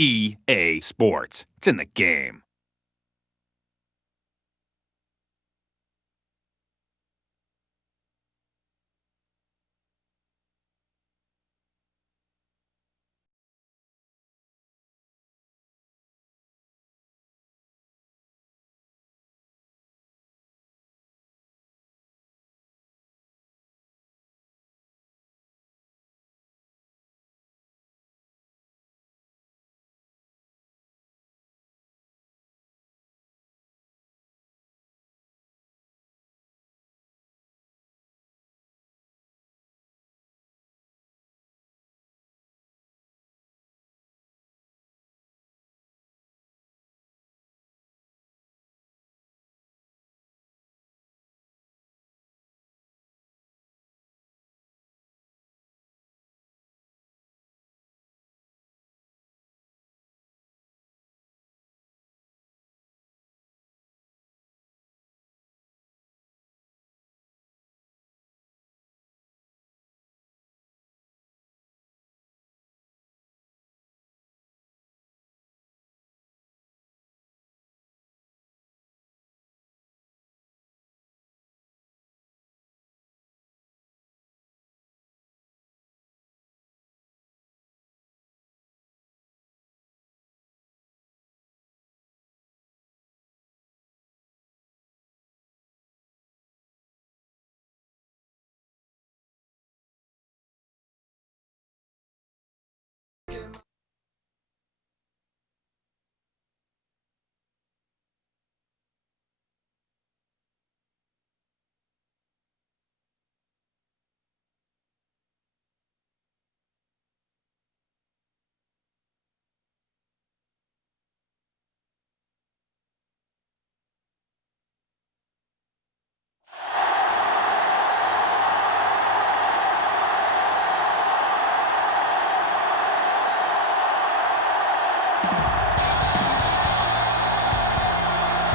EA Sports. It's in the game.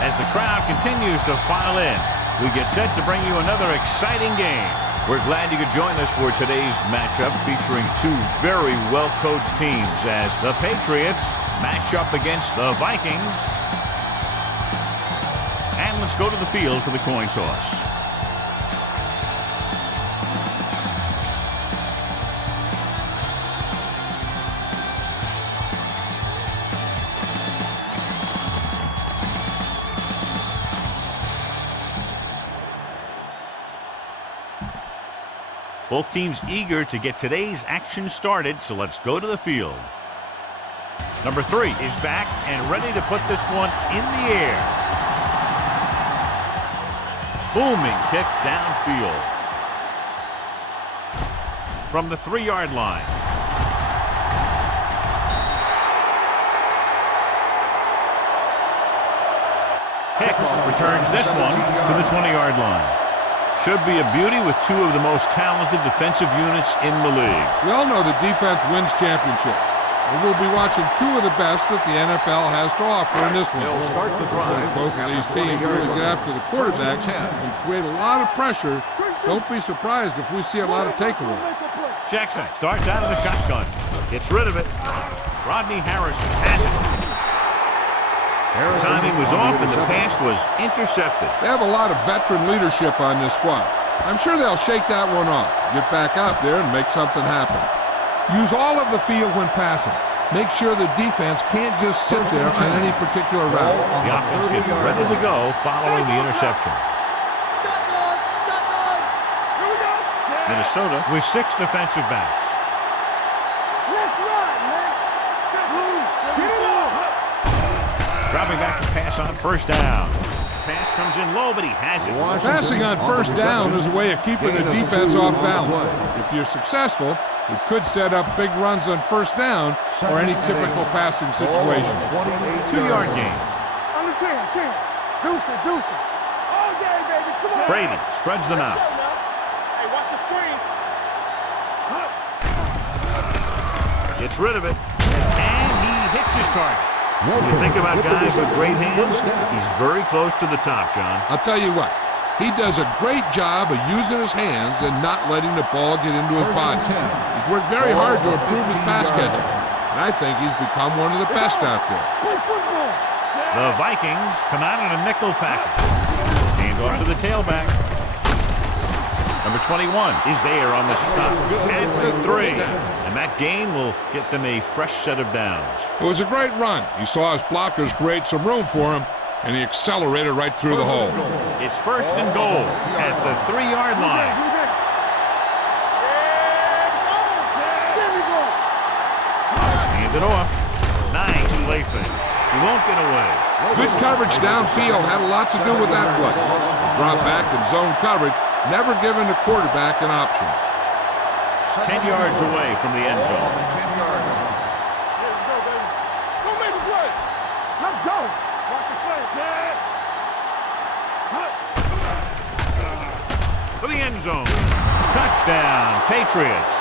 As the crowd continues to file in, we get set to bring you another exciting game. We're glad you could join us for today's matchup featuring two very well-coached teams as the Patriots match up against the Vikings. And let's go to the field for the coin toss. Both teams eager to get today's action started, so let's go to the field. Number 3 is back and ready to put this one in the air. Booming kick downfield. From the 3-yard line. Hicks returns this one to the 20-yard line. Should be a beauty with two of the most talented defensive units in the league. We all know that defense wins championships. And we'll be watching two of the best that the NFL has to offer in this one. They'll start the drive. Both of these teams really get after the quarterback and create a lot of pressure. Don't be surprised if we see a lot of takeaways. Jackson starts out of the shotgun. Gets rid of it. Rodney Harrison has it. Timing was off and the pass was intercepted. They have a lot of veteran leadership on this squad. I'm sure they'll shake that one off, get back out there and make something happen. Use all of the field when passing. Make sure the defense can't just sit there on any particular route. The offense gets ready to go following the interception. Minnesota with 6 defensive backs. Dropping back to pass on first down. Pass comes in low, but he has it. Passing on first down is a way of keeping the defense off balance. If you're successful, it could set up big runs on first down or any typical passing situation. 2-yard gain. Deuce it, deuce it. All day, baby. Come on. Brady spreads them out. Hey, watch the screen. Gets rid of it. And he hits his target. When you think about guys with great hands, he's very close to the top, John. I'll tell you what, he does a great job of using his hands and not letting the ball get into his body. He's worked very hard to improve his pass catching, and I think he's become one of the best out there. Play football. The Vikings come out in a nickel package. Hand off to the tailback. Number 21 is there on the stop at the 3. And that gain will get them a fresh set of downs. It was a great run. He saw his blockers create some room for him, and he accelerated right through the hole. It's first and goal at the 3-yard line. Hand it off. Nice play fake. He won't get away. Good coverage downfield had a lot to do with that play. Drop back and zone coverage, never giving the quarterback an option. 10 yards away from the end zone. Don't make a play. Let's go. Watch the play. For the end zone. Touchdown, Patriots.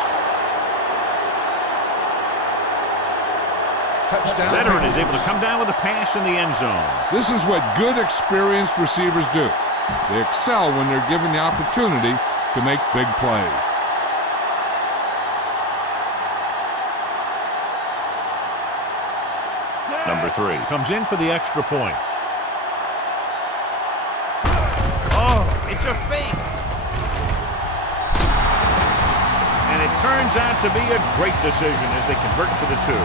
Touchdown. Veteran is able to come down with a pass in the end zone. This is what good, experienced receivers do. They excel when they're given the opportunity to make big plays. Number 3 comes in for the extra point. Oh, it's a fake. And it turns out to be a great decision as they convert to the 2.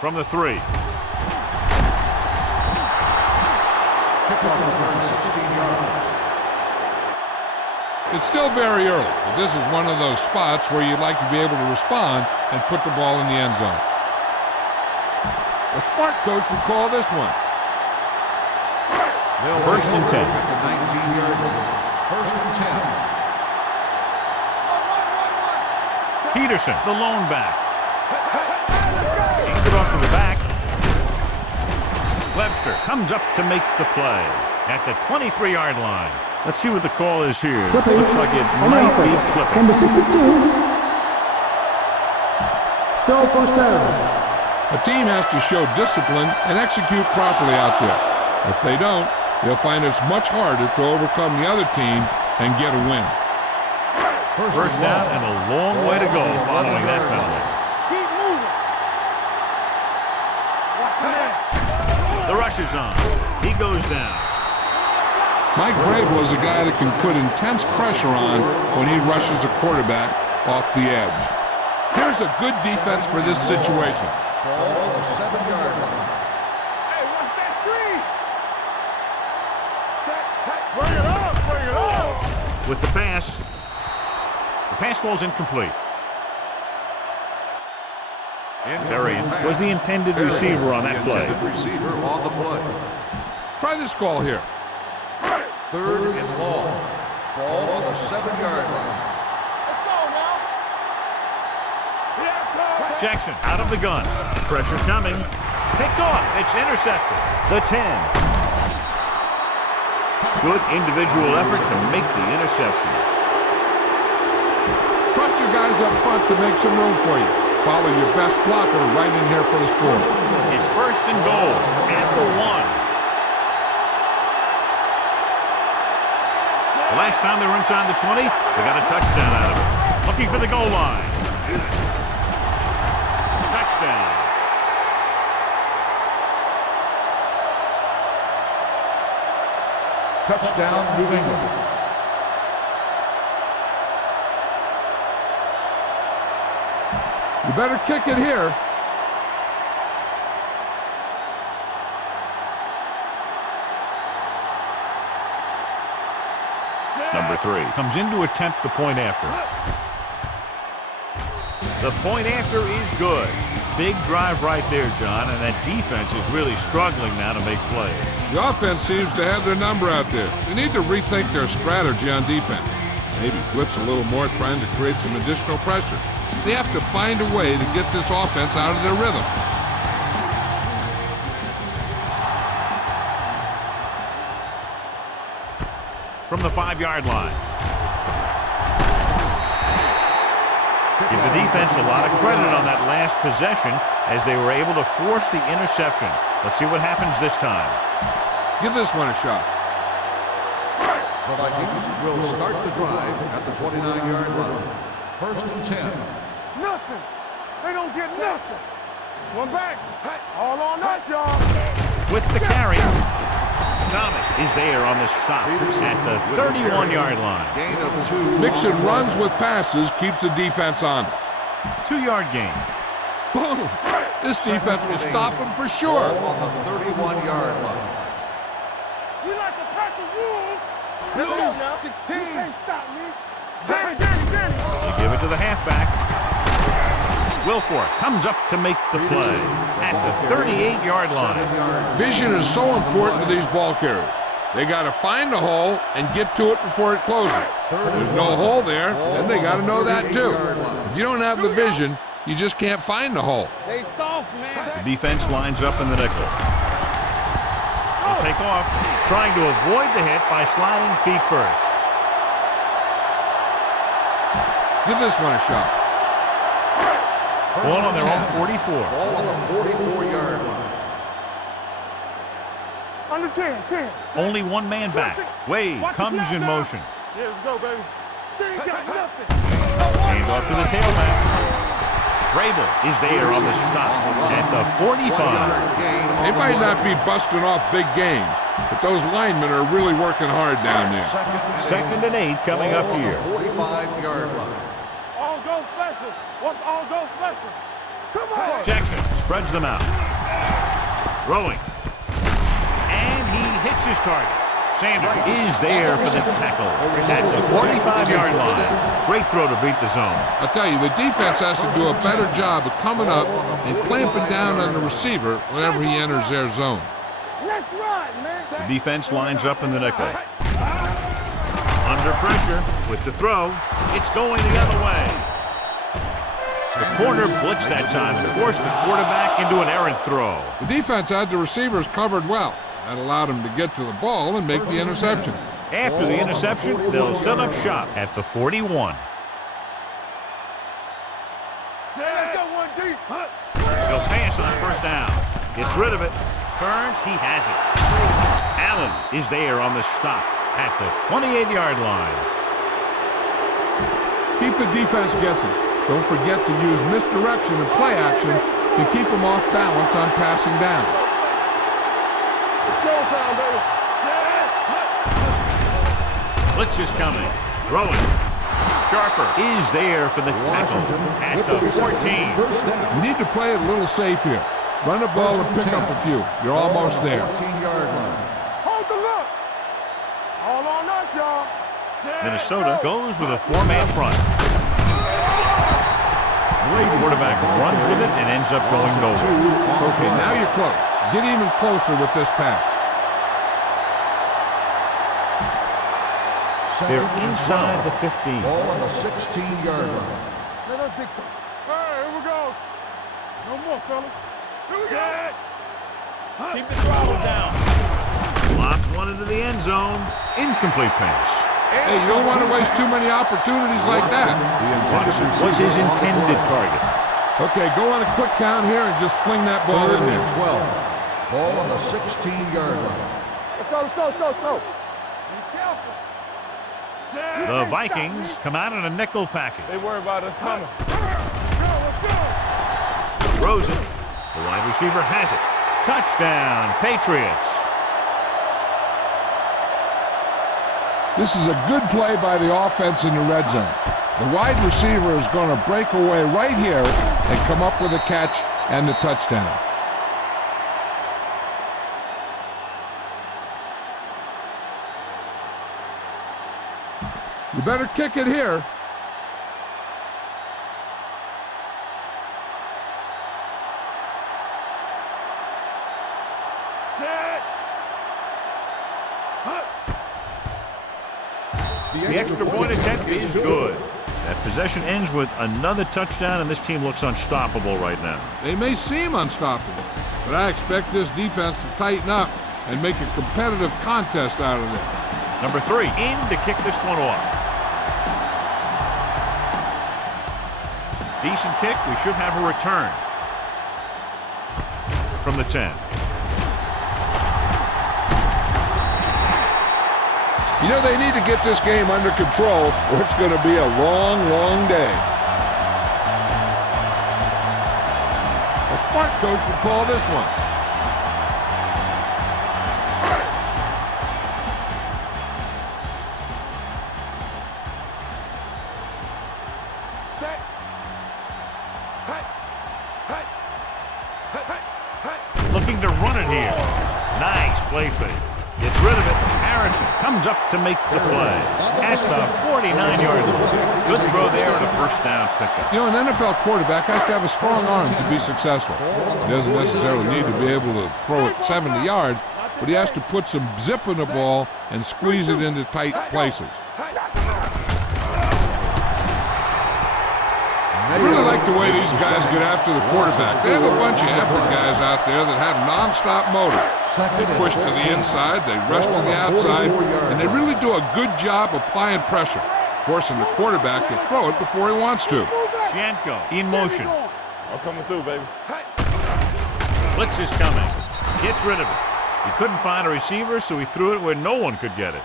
From the 3. Kickoff return 16 yards. It's still very early, but this is one of those spots where you'd like to be able to respond and put the ball in the end zone. A smart coach would call this one. First and 10. At the 19-yard line. First and 10. Peterson, the lone back. Handed off to the back. Webster comes up to make the play at the 23-yard line. Let's see what the call is here. Clipping. Looks like it might be clipping. Number 62. Still first down. A team has to show discipline and execute properly out there. If they don't, they'll find it's much harder to overcome the other team and get a win. First down and a long way to go following that penalty. Keep moving. Watch that. The rush is on. He goes down. Mike Vrabel is a guy that can put intense pressure on when he rushes a quarterback off the edge. Here's a good defense for this situation. Ball on the 7-yard line. Hey, watch that screen. Bring it up, bring it up. With the pass falls incomplete. Berrien was the intended receiver on that play. Receiver on the play. Try this call here. 3rd and long. Ball on the 7-yard line. Let's go now. Yeah, Jackson out of the gun. Pressure coming. Picked off. It's intercepted. The 10. Good individual effort to make the interception. Trust your guys up front to make some room for you. Follow your best blocker right in here for the score. It's first and goal at the 1. The last time they were inside the 20, they got a touchdown out of it. Looking for the goal line. Touchdown. Touchdown, New England. You better kick it here. Number 3 comes in to attempt the point after. The point after is good. Big drive right there, John, and that defense is really struggling now to make plays. The offense seems to have their number out there. They need to rethink their strategy on defense. Maybe blitz a little more, trying to create some additional pressure. They have to find a way to get this offense out of their rhythm. From the 5-yard line. Give the defense a lot of credit on that last possession as they were able to force the interception. Let's see what happens this time. Give this one a shot. The Vikings will start the drive at the 29-yard line. 1st and 10. Nothing. They don't get nothing. One back. All on us, y'all. With the carry, Thomas is there on the stop at the 31-yard line. Gain of 2. Mixing runs with passes keeps the defense honest. 2-yard gain. Boom! This defense will stop them for sure. Ball on the 31-yard line. We like to pack the wolves. Let's go now. 16. You can't stop me. Danny. You give it to the halfback. Wilfork comes up to make the play at the 38-yard line. Vision is so important to these ball carriers. They got to find the hole and get to it before it closes. There's no hole there, then they got to know that too. If you don't have the vision, you just can't find the hole. They soft, man. The defense lines up in the nickel. They'll take off, trying to avoid the hit by sliding feet first. Give this one a shot. Ball on their own 44. Ball on the 44-yard line. Under 10. Only one man back. Wade comes in motion. Yeah, let's go, baby. They ain't got nothing. Hand off to the tailback. Vrabel is there on the stop at the 45. They might not be busting off big games, but those linemen are really working hard down there. 2nd and 8 coming up here. 45-yard line. All go special. What's all go special? Come on. Jackson spreads them out. Throwing. And he hits his target. Sanders is there for the tackle at the 45-yard line. Great throw to beat the zone. I'll tell you, the defense has to do a better job of coming up and clamping down on the receiver whenever he enters their zone. Let's run, man. The defense lines up in the nickel. Under pressure with the throw. It's going the other way. The corner blitzed that time and forced the quarterback into an errant throw. The defense had the receivers covered well. That allowed him to get to the ball and make the interception. After the interception, they'll set up shop at the 41. He'll pass on 1st down. Gets rid of it. Turns. He has it. Allen is there on the stop at the 28-yard line. Keep the defense guessing. Don't forget to use misdirection and play action to keep them off balance on passing down. Showtime, baby. Blitz is coming. Throwing. Sharper is there for the tackle at the 14. You need to play it a little safe here. Run the ball and pick up a few. You're almost there. 14-yard line. Hold the look. All on us, y'all. Minnesota goes with a 4-man front. The quarterback runs with it and ends up going nowhere. Okay, now you're close. Get even closer with this pass. They're inside the 15. Ball on the 16-yard line. Let us dictate. Hey, here we go. No more, fellas. Here we go. Keep the throttle down. Lobs one into the end zone. Incomplete pass. Hey, you don't want to waste too many opportunities like that. Watson was his intended target. Okay, go on a quick count here and just fling that ball in there. 12. Ball on the 16-yard line. Let's go. Be careful. The Vikings come out in a nickel package. They worry about us coming. Throws it. The wide receiver has it. Touchdown, Patriots. This is a good play by the offense in the red zone. The wide receiver is going to break away right here and come up with a catch and the touchdown. You better kick it here. Set. The extra point attempt is good. That possession ends with another touchdown, and this team looks unstoppable right now. They may seem unstoppable, but I expect this defense to tighten up and make a competitive contest out of it. Number 3 in to kick this one off. Decent kick. We should have a return from the 10. You know, they need to get this game under control, or it's going to be a long, long day. A smart coach would call this one. Set. Hey. Hey. Hey. Hey. Hey. Looking to run it here. Nice play fake. Gets rid of it. Harrison comes up to make the play. Past the 49-yard line. Good throw there and a first down pickup. You know, an NFL quarterback has to have a strong arm to be successful. He doesn't necessarily need to be able to throw it 70 yards, but he has to put some zip in the ball and squeeze it into tight places. I really like the way these guys get after the quarterback. They have a bunch of effort guys out there that have nonstop motor. They push to the inside, they rush to the outside, and they really do a good job applying pressure, forcing the quarterback to throw it before he wants to. Janko in motion. I'm coming through, baby. Blitz is coming. Gets rid of it. He couldn't find a receiver, so he threw it where no one could get it.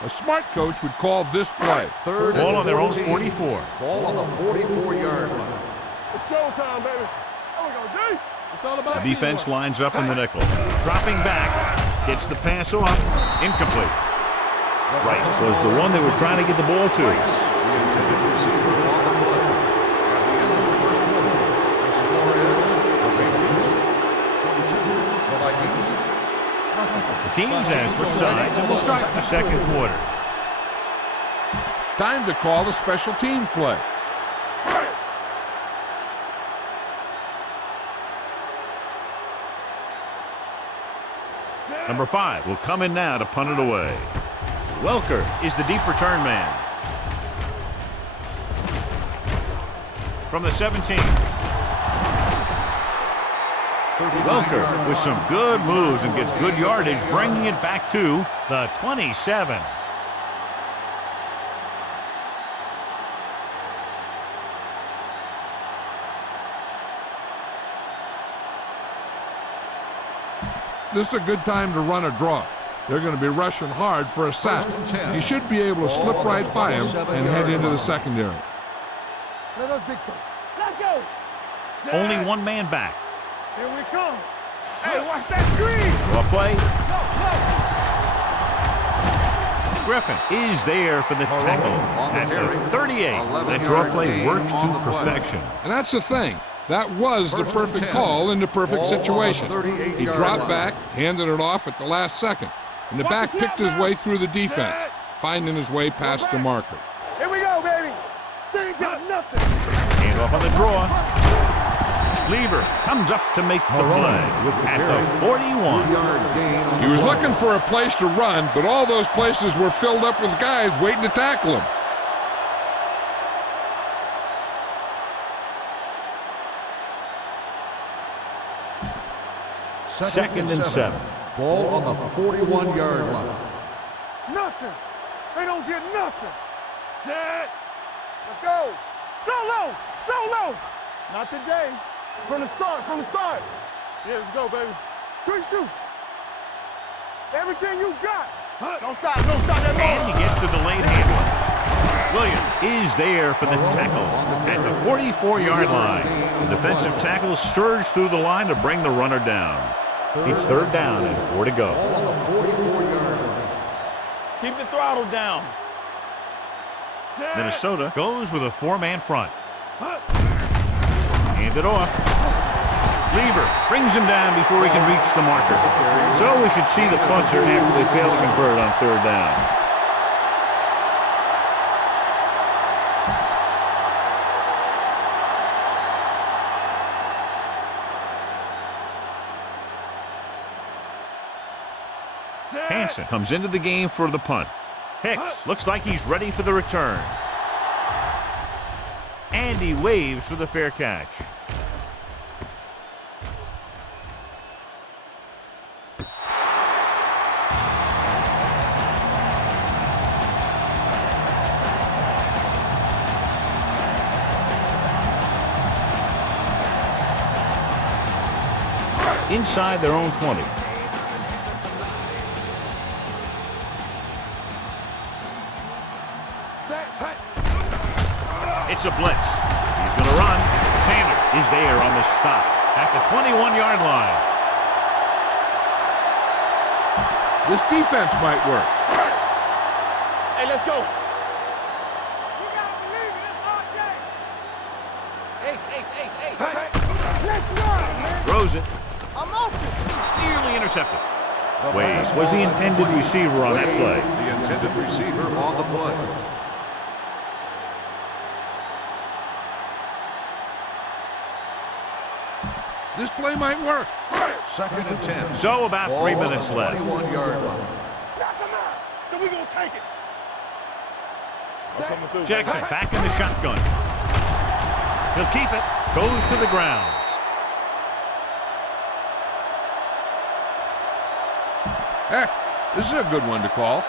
A smart coach would call this play. Third Ball and on their own 14. 44. Ball on the 44-yard line. It's showtime, baby. There we go, D. It's all about The defense lines up in the nickel. Dropping back. Gets the pass off. Incomplete. Rice was the one they were trying to get the ball to. The intended receiver on the play. At the end of the first quarter, the score is the Rangers 22, the Vikings nothing. The teams have switched sides, and we'll start the second quarter. Time to call the special teams play. Number 5 will come in now to punt it away. Welker is the deep return man. From the 17. Welker with some good moves and gets good yardage, bringing it back to the 27. This is a good time to run a draw. They're going to be rushing hard for a sack. You should be able to slip right by him and head into the secondary. Let us big time. Let's go. Only one man back. Here we come. Hey, watch that screen. Well play. Griffin is there for the tackle at the 38. That draw play works to perfection. And that's the thing. That was the perfect call in the perfect situation. He dropped back, handed it off at the last second, and the back picked his way through the defense, finding his way past the marker. Here we go, baby. They ain't got nothing. Hand off on the draw. Lieber comes up to make the play at the 41. He was looking for a place to run, but all those places were filled up with guys waiting to tackle him. Second and 7. Ball on the 41-yard line. Nothing. They don't get nothing. Set. Let's go. Solo. Solo. Not today. From the start. From the start. Yeah, let's go, baby. Quick shoot. Everything you got. Don't stop. Don't stop that ball. And he gets the delayed handle. Williams is there for the tackle at the 44-yard line. The defensive tackle surged through the line to bring the runner down. It's third down and 4 to go. Ball on the 44-yard line. Keep the throttle down. Minnesota goes with a 4-man front. Hand it off. Lieber brings him down before he can reach the marker. So we should see the punter after they fail to convert on third down. Hansen comes into the game for the punt. Hicks looks like he's ready for the return. And he waves for the fair catch. Inside their own 20. It's a blitz. He's going to run. Sanders is there on the stop at the 21-yard line. This defense might work. Hey, let's go. Throws it. Nearly intercepted. Ways was the intended receiver on that play. The intended receiver on the play. This play might work. 2nd and 10. So about 3 minutes left. 21-yard line. So we gonna take it. Jackson back in the shotgun. He'll keep it. Goes to the ground. Heck, this is a good one to call.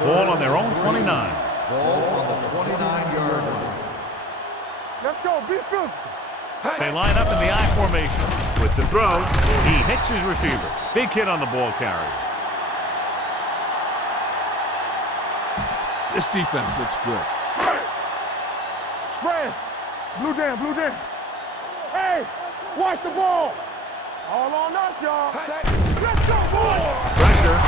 Ball on their own 29. Ball on the 29-yard line. Let's go. Be physical. They line up in the I formation. With the throw, he hits his receiver. Big hit on the ball carrier. This defense looks good. Spread. Blue down, blue down. Hey, watch the ball. All on us, y'all. Let's go, boys. Pressure.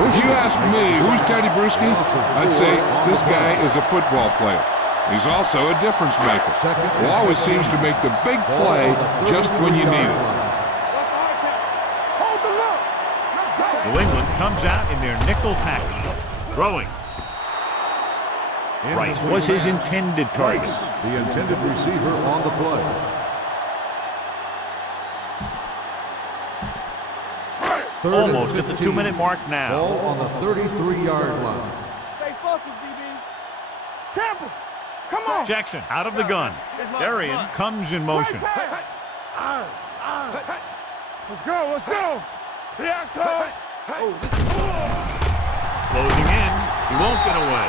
If you ask me, who's Teddy Bruschi? I'd say this guy is a football player. He's also a difference maker. He always seems to make the big play just when you need it. Hold the look. Let's go. New England comes out in their nickel package. Throwing. Right was his intended target. The intended receiver on the play. Almost at the 2-minute mark now. Ball on the 33-yard line. Stay focused, DB. Temple. Come on. Jackson out of the gun. Darian comes in motion. Eyes. Let's go, let's go. Here I come. Closing in. He won't get away.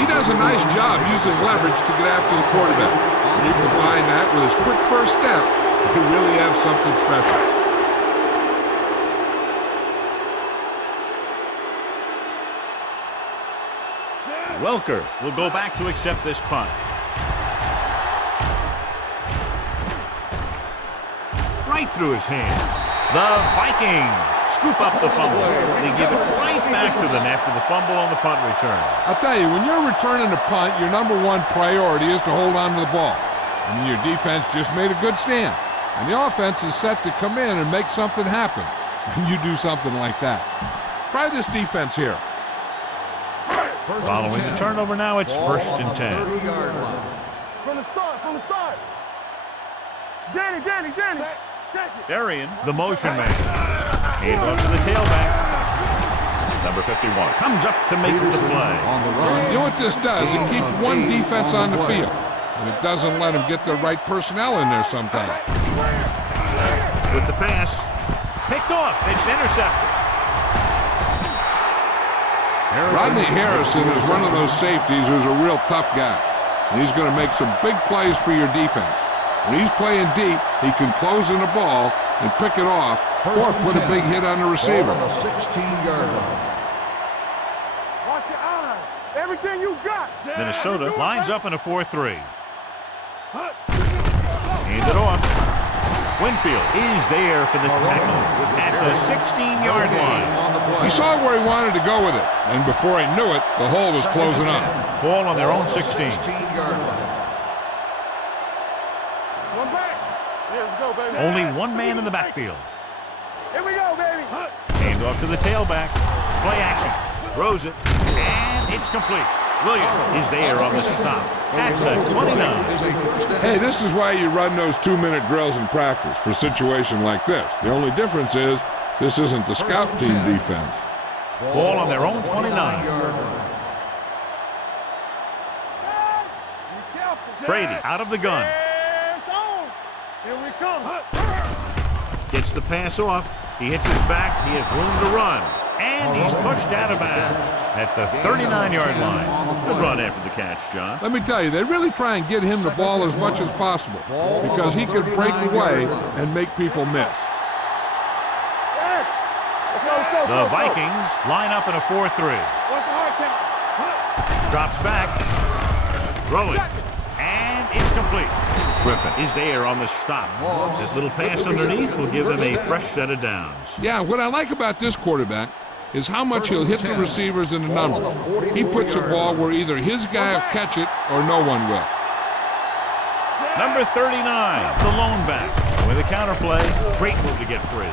He does a nice job using leverage to get after the quarterback. When you combine that with his quick first step, you really have something special. Welker will go back to accept this punt. Right through his hands. The Vikings scoop up the fumble. They give it right back to them after the fumble on the punt return. I'll tell you, when you're returning a punt, your number one priority is to hold on to the ball. And your defense just made a good stand. And the offense is set to come in and make something happen. And you do something like that. Try this defense here. Following the turnover now, it's 1st and 10. 30-yard line. From the start. Danny. Check it. Darian, the motion man. Hand off to the tailback. Number 51 comes up to make the play. On the run. You know what this does? It keeps one defense on the field. And it doesn't let them get the right personnel in there sometimes. With the pass, picked off. It's intercepted. Rodney Harrison is one of those safeties who's a real tough guy. And he's going to make some big plays for your defense. When he's playing deep, he can close in the ball and pick it off or put a big hit on the receiver. On the 16-yard line. Watch your eyes. Everything you got. Minnesota lines up in a 4-3. Hand it off. Winfield is there for the tackle at the 16-yard line. He saw where he wanted to go with it, and before he knew it, the hole was closing up. Ball on their own 16. 16-yard line. One back. Yeah, let's go, baby. Only one man in the backfield. Here we go, baby. Hand off to the tailback. Play action. Throws it, and it's complete. Williams is there on the stop at the 29. Hey, this is why you run those 2-minute drills in practice for a situation like this. The only difference is This isn't the scout team defense. Ball on their own 29. Brady out of the gun. Here we come. Gets the pass off. He hits his back. He has room to run. And he's pushed out of bounds at the 39-yard line. Good run after the catch, John. Let me tell you, they really try and get him the ball as much as possible because he could break away and make people miss. The Vikings line up in a 4-3. Drops back. Throwing. And it's complete. Griffin is there on the stop. That little pass underneath will give them a fresh set of downs. Yeah, what I like about this quarterback is how much he'll hit the receivers in the numbers. He puts the ball where either his guy will catch it or no one will. Number 39, the lone back. With a counterplay, great move to get free.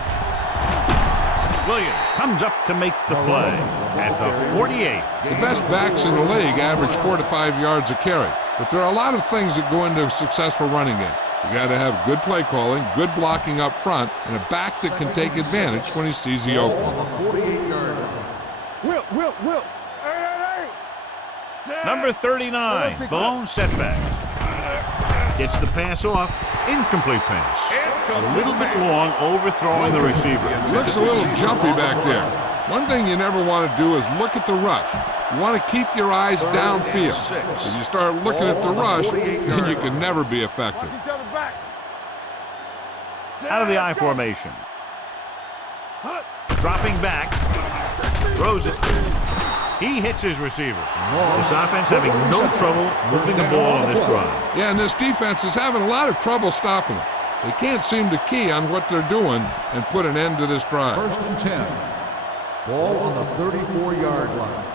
Williams comes up to make the play at the 48. The best backs in the league average 4 to 5 yards a carry. But there are a lot of things that go into a successful running game. You got to have good play calling, good blocking up front, and a back that can take advantage when he sees the opening. Will. Hey. Number 39, the lone setback. Gets the pass off. Incomplete pass. A little bit long, overthrowing the receiver. Looks a little jumpy back there. One thing you never want to do is look at the rush. You want to keep your eyes downfield. If you start looking at the rush, then you can never be effective. Out of the I formation. Dropping back. Throws it. He hits his receiver. This offense having no trouble moving the ball on this drive. Yeah, and this defense is having a lot of trouble stopping it. They can't seem to key on what they're doing and put an end to this drive. 1st and 10. Ball on the 34-yard line.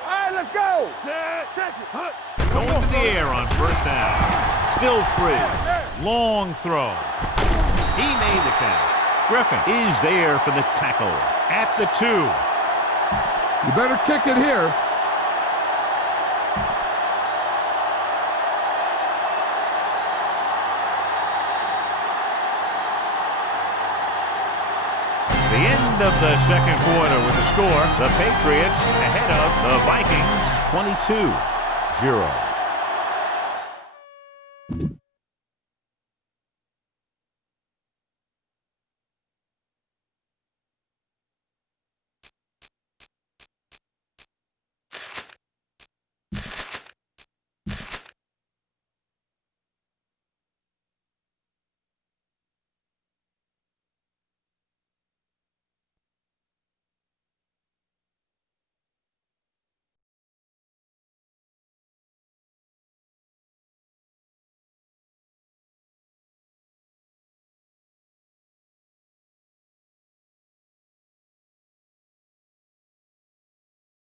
All right, let's go. Check it. Going to the air on first down. Still free. Long throw. He made the catch. Griffin is there for the tackle at the 2. You better kick it here. It's the end of the second quarter with the score. The Patriots ahead of the Vikings 22-0.